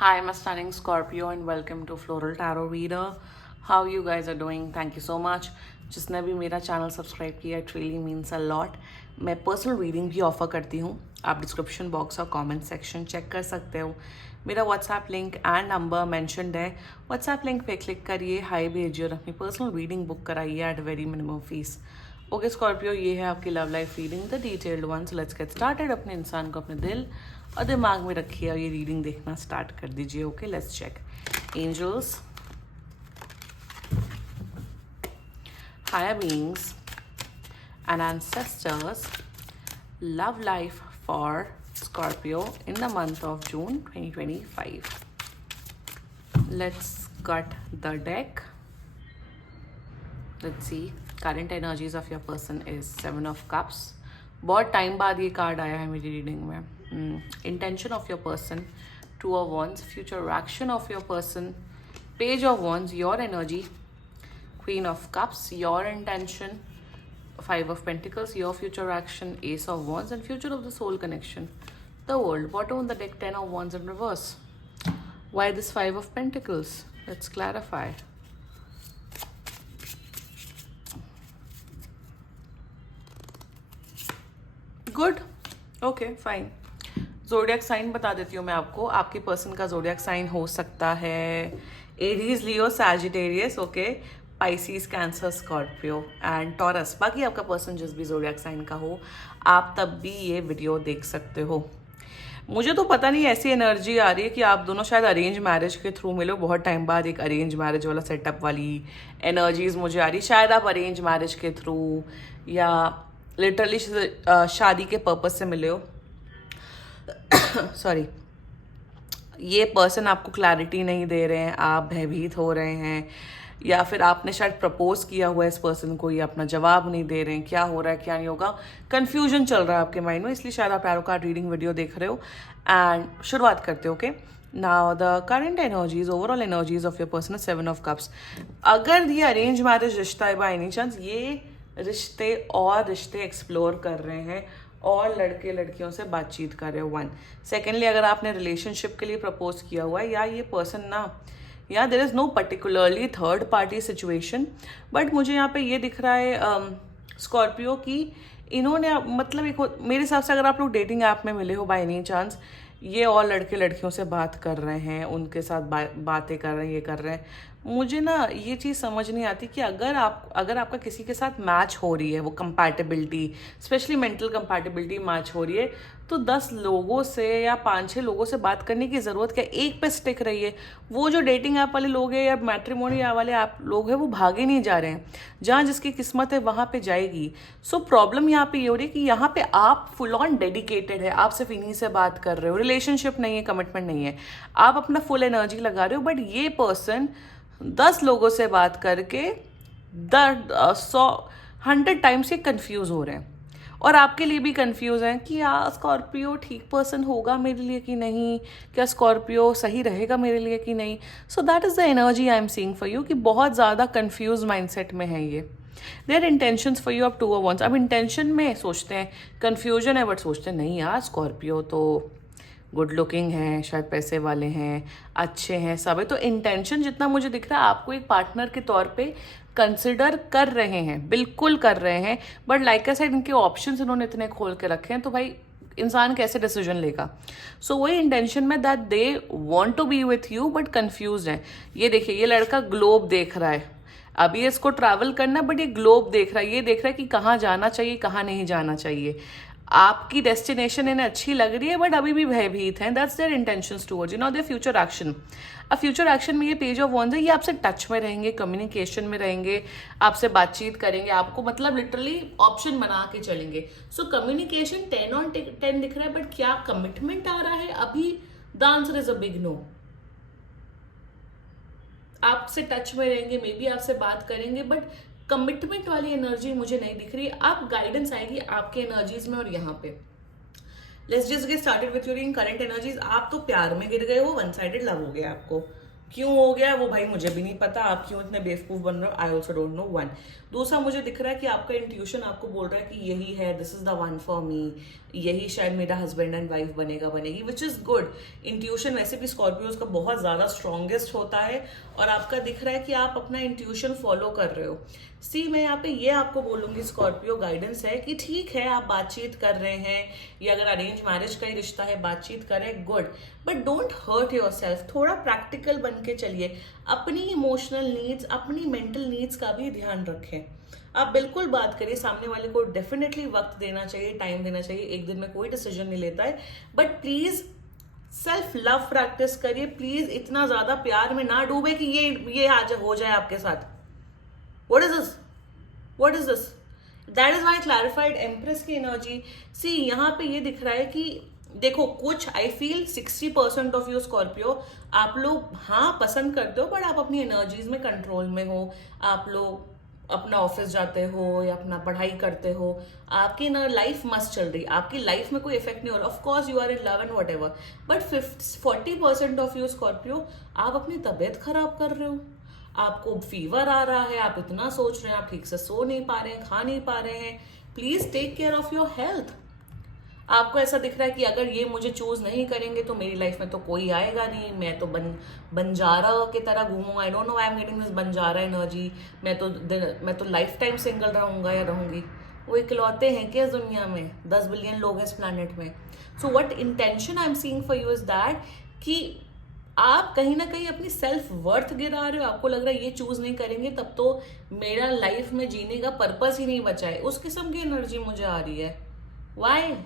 Hi, I'm a stunning Scorpio and welcome to Floral Tarot Reader. How you guys are doing? Thank you so much. जिसने भी मेरा channel subscribe किया it really means a lot. मैं personal reading भी offer करती हूँ. आप description box और कमेंट सेक्शन चेक कर सकते हो. मेरा WhatsApp link and number mentioned है. व्हाट्सएप लिंक पे क्लिक करिए, हाई भेजिए और अपनी पर्सनल रीडिंग बुक कराइए at very minimum fees. Okay Scorpio, ये है आपकी love life reading, the detailed one. So let's get started. अपने इंसान को अपने दिल और दिमाग में रखिए और ये रीडिंग देखना स्टार्ट कर दीजिए. Okay let's check. Angels, higher beings and ancestors, love life for Scorpio in the month of June 2025. Let's cut the deck. Let's see. Current energies of your person is Seven of Cups. बहुत time बाद ये card आया है मेरी reading में. Intention of your person, two of wands. Future action of your person, page of wands. Your energy, Queen of Cups, your intention. Five of Pentacles, your future action. Ace of Wands and future of the soul connection. The World. Bottom of the deck, Ten of Wands in reverse. Why this Five of Pentacles? Let's clarify. Good. Okay, fine. Zodiac sign बता देती हूँ मैं आपको. आपके person का zodiac sign हो सकता है Aries, Leo, Sagittarius, okay, Pisces, cancer, Scorpio and taurus. बाकी आपका पर्सन जिस भी जोडियक साइन का हो, आप तब भी ये वीडियो देख सकते हो. मुझे तो पता नहीं, ऐसी एनर्जी आ रही है कि आप दोनों शायद अरेंज मैरिज के थ्रू मिलो. बहुत टाइम बाद एक अरेंज मैरिज वाला सेटअप वाली एनर्जीज मुझे आ रही. शायद आप अरेंज मैरिज के थ्रू या लिटरली शादी के पर्पज से मिले हो. सॉरी, ये पर्सन आपको क्लैरिटी नहीं दे रहे हैं, आप भयभीत हो रहे हैं, या फिर आपने शायद प्रपोज किया हुआ है इस पर्सन को, ये अपना जवाब नहीं दे रहे हैं. क्या हो रहा है क्या नहीं होगा, कंफ्यूजन चल रहा है आपके माइंड में, इसलिए शायद आप टैरो कार्ड रीडिंग वीडियो देख रहे हो. एंड शुरुआत करते हो. Okay, now the current energies, overall energies of your person, seven of cups. अगर ये अरेंज मैरिज रिश्ता है बाय एनी चांस, ये रिश्ते एक्सप्लोर कर रहे हैं और लड़के लड़कियों से बातचीत कर रहे हो. वन. सेकेंडली, अगर आपने रिलेशनशिप के लिए प्रपोज किया हुआ है, या ये पर्सन ना, या there is no particularly third party situation, but मुझे यहाँ पे ये दिख रहा है स्कॉर्पियो की इन्होंने, मतलब एक मेरे हिसाब से अगर आप लोग डेटिंग ऐप में मिले हो बाय एनी चांस, ये और लड़के लड़कियों से बात कर रहे हैं, उनके साथ बातें कर रहे हैं, ये कर रहे हैं. मुझे ना ये चीज़ समझ नहीं आती कि अगर आपका किसी के साथ मैच हो रही है, वो compatibility, specially mental compatibility match हो रही है, तो 10 लोगों से या 5-6 लोगों से बात करने की ज़रूरत क्या, एक पे स्टिक रहिए. वो जो डेटिंग ऐप वाले लोग हैं या मैट्रिमोनी वाले आप लोग हैं, वो भागे नहीं जा रहे हैं. जहाँ जिसकी किस्मत है वहाँ पे जाएगी. सो प्रॉब्लम यहाँ पे ये हो रही है कि यहाँ पे आप फुल ऑन डेडिकेटेड है, आप सिर्फ इन्हीं से बात कर रहे हो, रिलेशनशिप नहीं है, कमिटमेंट नहीं है, आप अपना फुल एनर्जी लगा रहे हो. बट ये पर्सन 10 लोगों से बात करके 100 टाइम्स ये कंफ्यूज हो रहे हैं, और आपके लिए भी कंफ्यूज हैं कि यार स्कॉर्पियो ठीक पर्सन होगा मेरे लिए कि नहीं, क्या स्कॉर्पियो सही रहेगा मेरे लिए कि नहीं. So that is the energy I am seeing for you, कि बहुत ज़्यादा कंफ्यूज माइंडसेट में है ये. Their intentions for you off to off once. अब इंटेंशन में सोचते हैं कन्फ्यूजन है, बट सोचते हैं नहीं यार स्कॉर्पियो तो गुड लुकिंग है, शायद पैसे वाले हैं, अच्छे हैं, सब है. तो इंटेंशन जितना मुझे दिख रहा है, आपको एक पार्टनर के तौर पे कंसिडर कर रहे हैं, बिल्कुल कर रहे हैं. बट लाइक आई सेड, इनके ऑप्शंस इन्होंने इतने खोल के रखे हैं, तो भाई इंसान कैसे डिसीजन लेगा. सो वही इंटेंशन में that they want to be with you but confuse है. ये देखिए, ये लड़का ग्लोब देख रहा है, अभी इसको ट्रैवल करना, बट ये ग्लोब देख रहा है, ये देख रहा है कि कहाँ जाना चाहिए, कहाँ नहीं जाना चाहिए. आपकी डेस्टिनेशन इन्हें अच्छी लग रही है, बट अभी भी भयभीत हैं. That's their intentions towards their future action. अब फ्यूचर एक्शन में ये पेज ऑफ वॉन्ड्स है, ये आपसे टच में रहेंगे, कम्युनिकेशन में रहेंगे, आपसे बातचीत करेंगे, आपको मतलब लिटरली ऑप्शन बना के चलेंगे. सो कम्युनिकेशन 10 on 10 दिख रहा है, बट क्या कमिटमेंट आ रहा है अभी, the answer is a big no. आपसे टच में रहेंगे, मे बी आपसे बात करेंगे, बट कमिटमेंट वाली एनर्जी मुझे नहीं दिख रही. अब गाइडेंस आएगी आपके एनर्जीज में. और यहाँ पे let's just get started with your in current energies. आप तो प्यार में गिर गए हो, वन साइडेड लव हो गया आपको. क्यों हो गया वो भाई मुझे भी नहीं पता, आप क्यों इतने बेवकूफ बन रहे हो, I also don't know. One, दूसरा मुझे दिख रहा है कि आपका इंट्यूशन आपको बोल रहा है कि यही है, this is the one for me, यही शायद मेरा हस्बैंड एंड वाइफ बनेगा बनेगी, विच इज गुड। इंट्यूशन वैसे भी स्कॉर्पियोज का बहुत ज्यादा स्ट्रॉन्गेस्ट होता है, और आपका दिख रहा है कि आप अपना इंट्यूशन फॉलो कर रहे हो। सी, मैं यहाँ पे ये आपको बोलूंगी स्कॉर्पियो गाइडेंस है कि ठीक है आप बातचीत कर रहे हैं, या अगर अरेंज मैरिज का ही रिश्ता है बातचीत करें, good, but don't hurt yourself. थोड़ा प्रैक्टिकल बन के चलिए, अपनी इमोशनल नीड्स, अपनी मेंटल नीड्स का भी ध्यान रखें। आप बिल्कुल बात करिए, सामने वाले को डेफिनेटली वक्त देना चाहिए, टाइम देना चाहिए, एक दिन में कोई डिसीजन नहीं लेता है, but please self love practice करिए। प्लीज इतना ज्यादा प्यार में ना डूबे कि ये आज हो जाए आपके साथ। What is this? What is this? That is why I clarified Empress की एनर्जी। सी, यहाँ पे ये दिख रहा है कि देखो, कुछ I feel 60% of you Scorpio, आप लोग हाँ पसंद करते हो, बट आप अपनी एनर्जीज में कंट्रोल में हो। आप लोग अपना ऑफिस जाते हो या अपना पढ़ाई करते हो, आपकी ना लाइफ मस्त चल रही, आपकी लाइफ में कोई इफेक्ट नहीं हो रहा। Of course you are in love and whatever, but 40% of you Scorpio, आप अपनी तबीयत खराब कर रहे हो, आपको फीवर आ रहा है, आप इतना सोच रहे हैं, आप ठीक से सो नहीं पा रहे हैं, खा नहीं पा रहे हैं। Please take care of your health. आपको ऐसा दिख रहा है कि अगर ये मुझे चूज नहीं करेंगे तो मेरी लाइफ में तो कोई आएगा नहीं, मैं तो बंजारा की तरह घूमूंगा। I don't know I am getting this Banjara energy. मैं तो लाइफ टाइम सिंगल रहूंगा या रहूंगी। वो इकलौते हैं क्या इस दुनिया में, 10 बिलियन लोग हैं इस प्लैनेट में। So what intention I am seeing for you is that कि आप कहीं ना कहीं अपनी सेल्फ वर्थ गिरा रहे हो। आपको लग रहा है ये चूज नहीं करेंगे तब तो मेरा लाइफ में जीने का पर्पस ही नहीं बचा है, उस किस्म की एनर्जी मुझे आ रही है। वाई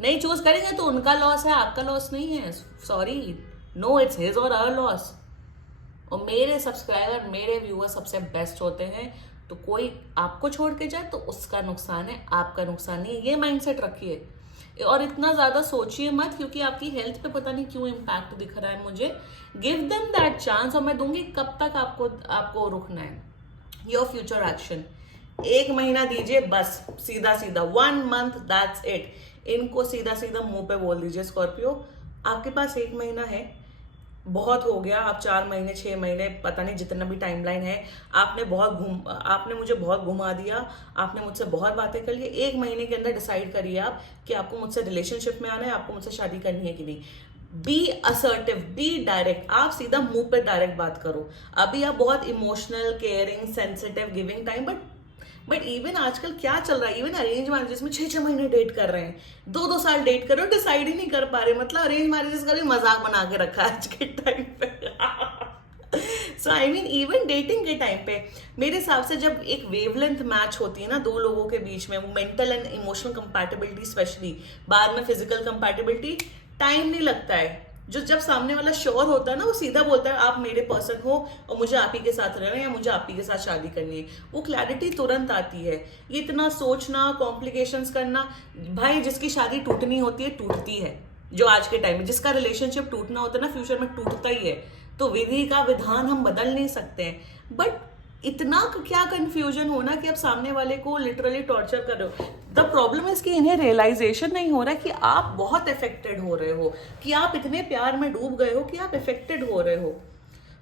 नहीं चूज करेंगे तो उनका लॉस है, आपका लॉस नहीं है। सॉरी, नो, इट्स हिज और आवर लॉस। और मेरे सब्सक्राइबर, मेरे व्यूअर सबसे बेस्ट होते हैं, तो कोई आपको छोड़ के जाए तो उसका नुकसान है, आपका नुकसान नहीं है। ये माइंडसेट रखिए और इतना ज्यादा सोचिए मत, क्योंकि आपकी हेल्थ पे पता नहीं क्यों इम्पैक्ट दिख रहा है मुझे। गिव देम दैट चांस, और मैं दूंगी कब तक आपको रुकना है। योर फ्यूचर एक्शन, 1 महीना दीजिए बस, सीधा सीधा 1 मंथ, दैट्स इट। इनको सीधा सीधा मुंह पे बोल दीजिए स्कॉर्पियो, आपके पास 1 महीना है, बहुत हो गया। आप 4 महीने 6 महीने, पता नहीं जितना भी टाइमलाइन है, आपने मुझे बहुत घुमा दिया, आपने मुझसे बहुत बातें कर ली। 1 महीने के अंदर डिसाइड करिए आप कि आपको मुझसे रिलेशनशिप में आना है, आपको मुझसे शादी करनी है कि नहीं। बी असर्टिव, बी डायरेक्ट, आप सीधा मुंह पे डायरेक्ट बात करो। अभी आप बहुत emotional, caring, sensitive, giving time, but even आजकल क्या चल रहा है, इवन अरेंज मैरिजेस में 6-6 महीने डेट कर रहे हैं, 2-2 साल डेट कर रहे हो, डिसाइड ही नहीं कर पा रहे। मतलब अरेंज मैरिजेस का भी मजाक बना के रखा है आज के टाइम पे। सो आई मीन इवन डेटिंग के टाइम पे मेरे हिसाब से जब एक वेवलेंथ मैच होती है ना 2 लोगों के बीच में, वो mental and emotional compatibility, specially बाद में फिजिकल कंपैटिबिलिटी, टाइम नहीं लगता है। जब सामने वाला श्योर होता है ना, वो सीधा बोलता है आप मेरे पर्सन हो और मुझे आप ही के साथ रहना है या मुझे आप ही के साथ शादी करनी है, वो क्लैरिटी तुरंत आती है। ये इतना सोचना, कॉम्प्लिकेशंस करना, भाई जिसकी शादी टूटनी होती है टूटती है, जो आज के टाइम में जिसका रिलेशनशिप टूटना होता है ना, फ्यूचर में टूटता ही है। तो विधि का विधान हम बदल नहीं सकते हैं, बट इतना क्या कंफ्यूजन होना कि आप सामने वाले को लिटरली टॉर्चर कर रहे हो। द प्रॉब्लम इज कि इन्हें रियलाइजेशन नहीं हो रहा है कि आप बहुत इफेक्टेड हो रहे हो, कि आप इतने प्यार में डूब गए हो कि आप इफेक्टेड हो रहे हो।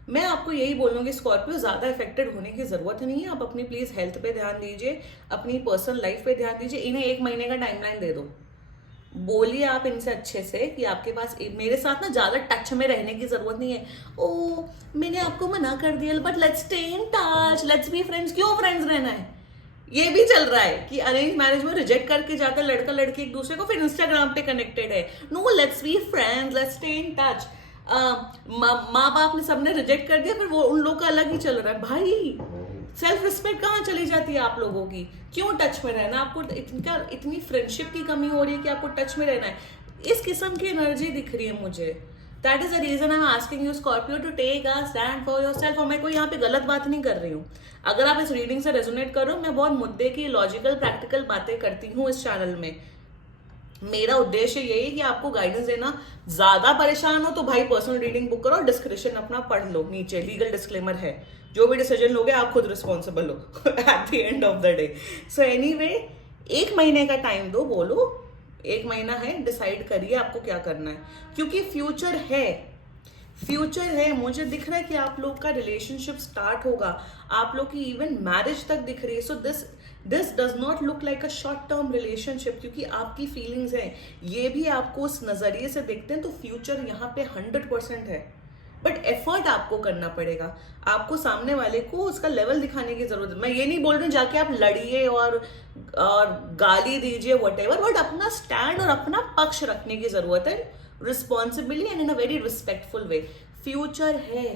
मैं आपको यही बोलूंगी स्कॉर्पियो, ज्यादा इफेक्टेड होने की जरूरत नहीं है। आप अपनी प्लीज हेल्थ पे ध्यान दीजिए, अपनी पर्सनल लाइफ पे ध्यान दीजिए। इन्हें 1 महीने का टाइमलाइन दे दो, बोलिए आप इनसे अच्छे से कि आपके पास मेरे साथ ना ज्यादा टच में रहने की जरूरत नहीं है। ओ मैंने आपको मना कर दिया, but let's stay in touch, let's be friends. क्यों फ्रेंड्स रहना है? ये भी चल रहा है कि अरेंज मैरिज में रिजेक्ट करके जाता है लड़का लड़की एक दूसरे को, फिर इंस्टाग्राम पे कनेक्टेड है। No, let's be friends, let's stay in touch. माँ बाप ने सबने रिजेक्ट कर दिया, फिर वो उन लोग का अलग ही चल रहा है। भाई सेल्फ रिस्पेक्ट कहाँ चली जाती है आप लोगों की? क्यों टच में रहना? आपको इतनी फ्रेंडशिप की कमी हो रही है कि आपको टच में रहना है। इस किस्म की एनर्जी दिख रही है मुझे। That is the reason I am asking you Scorpio to take a stand for yourself. और मैं कोई यहाँ पे गलत बात नहीं कर रही हूँ। अगर आप इस रीडिंग से रेजोनेट करो, मैं बहुत मुद्दे की लॉजिकल प्रैक्टिकल बातें करती हूँ इस चैनल में। मेरा उद्देश्य यही है कि आपको गाइडेंस देना। ज्यादा परेशान हो तो भाई पर्सनल रीडिंग बुक करो, डिस्क्रिप्शन अपना पढ़ लो, नीचे लीगल डिस्क्लेमर है। जो भी डिसीजन लोगे आप खुद रिस्पॉन्सिबल हो at the end of the day. So anyway, 1 महीने का टाइम दो, बोलो 1 महीना है, डिसाइड करिए आपको क्या करना है, क्योंकि फ्यूचर है। फ्यूचर है, मुझे दिख रहा है कि आप लोग का रिलेशनशिप स्टार्ट होगा, आप लोग की इवन मैरिज तक दिख रही है। So this does not look like a short term relationship, क्योंकि आपकी फीलिंग्स हैं, ये भी आपको उस नजरिए से देखते हैं, तो फ्यूचर यहाँ पे 100% है। बट एफर्ट आपको करना पड़ेगा, आपको सामने वाले को उसका लेवल दिखाने की जरूरत है। मैं ये नहीं बोल रही जाके आप लड़िए और गाली दीजिए वटेवर, बट अपना स्टैंड और अपना पक्ष रखने की जरूरत है, responsibly and in a very respectful way. Future है,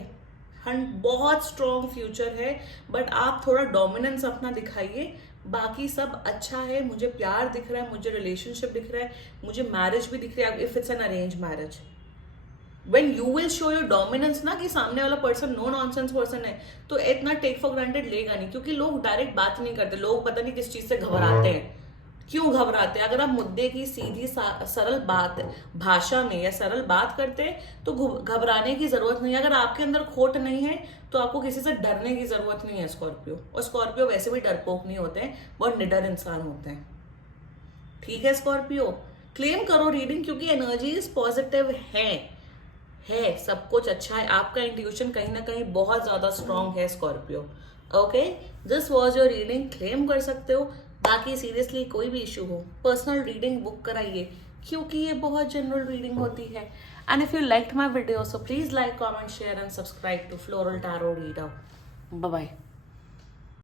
बहुत स्ट्रॉन्ग फ्यूचर है, बट आप थोड़ा डोमिनेंस अपना दिखाइए, बाकी सब अच्छा है। मुझे प्यार दिख रहा है, मुझे रिलेशनशिप दिख रहा है, मुझे मैरिज भी दिख रहा है, if it's an arrange marriage. when you will show your dominance ना कि सामने वाला पर्सन नो नॉनसेंस पर्सन है, तो इतना टेक फॉर ग्रांटेड लेगा नहीं, क्योंकि लोग डायरेक्ट बात नहीं करते, लोग पता नहीं किस चीज से घबराते हैं, क्यों घबराते हैं। अगर आप मुद्दे की सीधी सरल बात भाषा में या सरल बात करते हैं तो घबराने की जरूरत नहीं है। अगर आपके अंदर खोट नहीं है तो आपको किसी से डरने की जरूरत नहीं है स्कॉर्पियो। और स्कॉर्पियो वैसे भी डरपोक नहीं होते हैं, बहुत निडर इंसान होते हैं। ठीक है स्कॉर्पियो, क्लेम करो रीडिंग, क्योंकि एनर्जीज पॉजिटिव है, सब कुछ अच्छा है, आपका इंट्यूशन कहीं ना कहीं बहुत ज्यादा स्ट्रांग है Scorpio. Okay, this was your reading, claim कर सकते हो। बाकी सीरियसली कोई भी इशू हो, पर्सनल रीडिंग बुक कराइए, क्योंकि ये बहुत जनरल रीडिंग होती है। And if you liked my video, so please like, comment, share and subscribe to floral tarot reader. Bye bye.